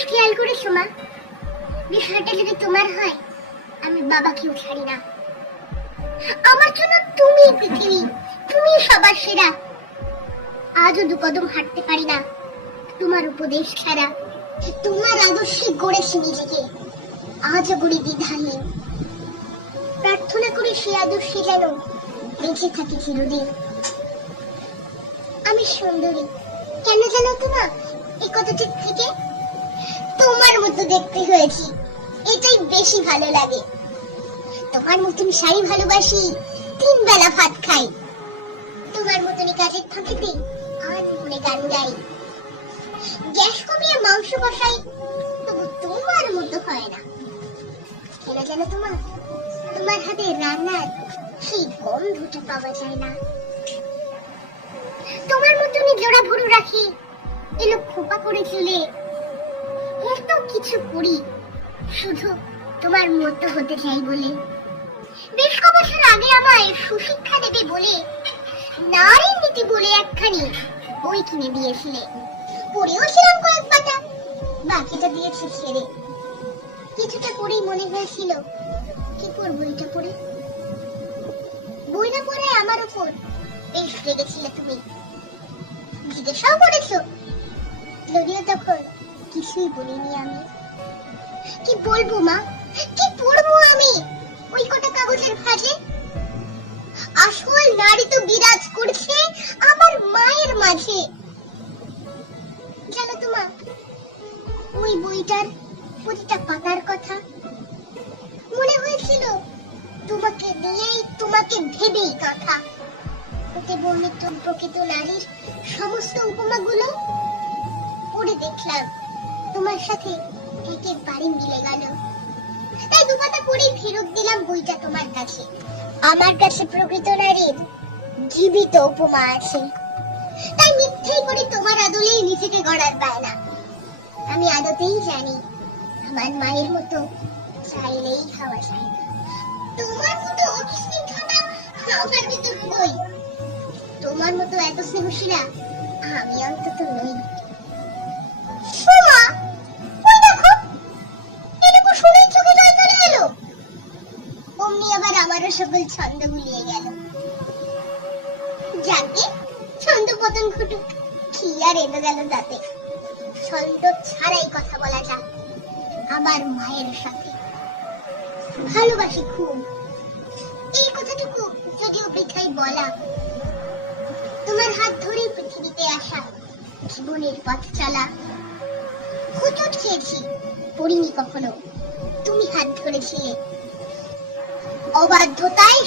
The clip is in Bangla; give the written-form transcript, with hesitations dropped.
জিনিস খেয়াল করেছো মা, বিষয়টা যদি তোমার হয় আমি বাবাকেও ছাড়ি না। আমার জন্য তুমি পৃথিবী, তুমি সবার সেরা। আজও দু কদম হাঁটতে পারি না তোমার উপদেশ ছাড়া। তোমার আদর্শে গড়েছি নিজেকে, আজও গড়ি দ্বিধাহীন। প্রার্থনা করি সে আদর্শে যেন বেঁচে থাকি চিরদিন। আমি সুন্দরী কেন জানো তো না, এই কথাটি থেকে তোমার মতো দেখতে হয়েছি, এটাই বেশি ভালো লাগে। তোমার মতন শাড়ি ভালোবাসি, 3 বেলা ভাত খাই। তোমার মতনই কাজের ফাঁকিতে আর মনে গান গাই। গ্যাস কমিয়ে মাংস বসাই, তবু তোমার মতো হয় না। কেন জানো তোমার, তোমার হাতে রান্নার সেই গন্ধটা পাওয়া যায় না। তোমার মতনই জোড়া ভুরু রাখি, এলো খোপা করে চলে। এত কিছু করি শুধু তোমার মতো হতে চাই বলে। বেশ ক বছর আগে আমায় সুশিক্ষা দেবে বলে নারী নীতি বলে একখানি বই কিনে দিয়েছিলে। পড়েও ছিলাম কয়েক পাতা, বাকিটা দিয়েছি ছেড়ে। কিছুটা পড়েই মনে হয়েছিল কি পড়বো এটা পড়ে। বইটা পড়ে আমার উপর বেশ রেগেছিলে তুমি, জিজ্ঞাসাও করেছো, যদিও তখন কিছুই বলিনি আমি। কি বলবো মা, কি পড়বো আমি ওই কটা কাগজের ভাঁজে? আসল নারী তো বিরাজ করছে আমার মায়ের মাঝে। জানো তো মা, ওই বইটার প্রতিটা পাতার কথা মনে হয়েছিল তোমাকে দিয়েই, তোমাকে ভেবেই কথা। ওতে বর্ণিত প্রকৃত নারীর সমস্ত উপমাগুলো পড়ে দেখলাম তোমার সাথে একেবারে মিলে গেল। তাই দুপাতা পড়েই ফেরত দিলাম বইটা তোমার কাছে। আমার কাছে প্রকৃত নারীর জীবিত উপমা আছে, তাই মিথ্যেই করে তোমার আদলেই নিজেকে গড়ার বায়না। আমি আদতেই জানি আমার মায়ের মতো চাইলেই খাওয়া যায় না। তোমার মতো অবিস্মৃততা আমার ভিতর নই, তোমার মতো এত স্নেহশীলা আমি অন্তত নই। সোমা, ওই দেখো, এটুকু শুনেই চোখে জল চলে এলো। অমনি আবার আমারও সকল ছন্দ গুলিয়ে গেল। যাকে ছন্দ পতন ঘটুক, কি আর এলো গেল তাতে। ছন্দ ছাড়াই কথা বলা যাক আমার মায়ের সাথে। ভালোবাসি খুব, এই কথাটুকু যদিও বৃথাই বলা। তোমার হাত ধরেই পৃথিবীতে আসা, জীবনের পথ চলা। হোঁচট খেয়েছি, পড়িনি কখনো, তুমি হাত ধরেছিলে। অবাধ্যতায়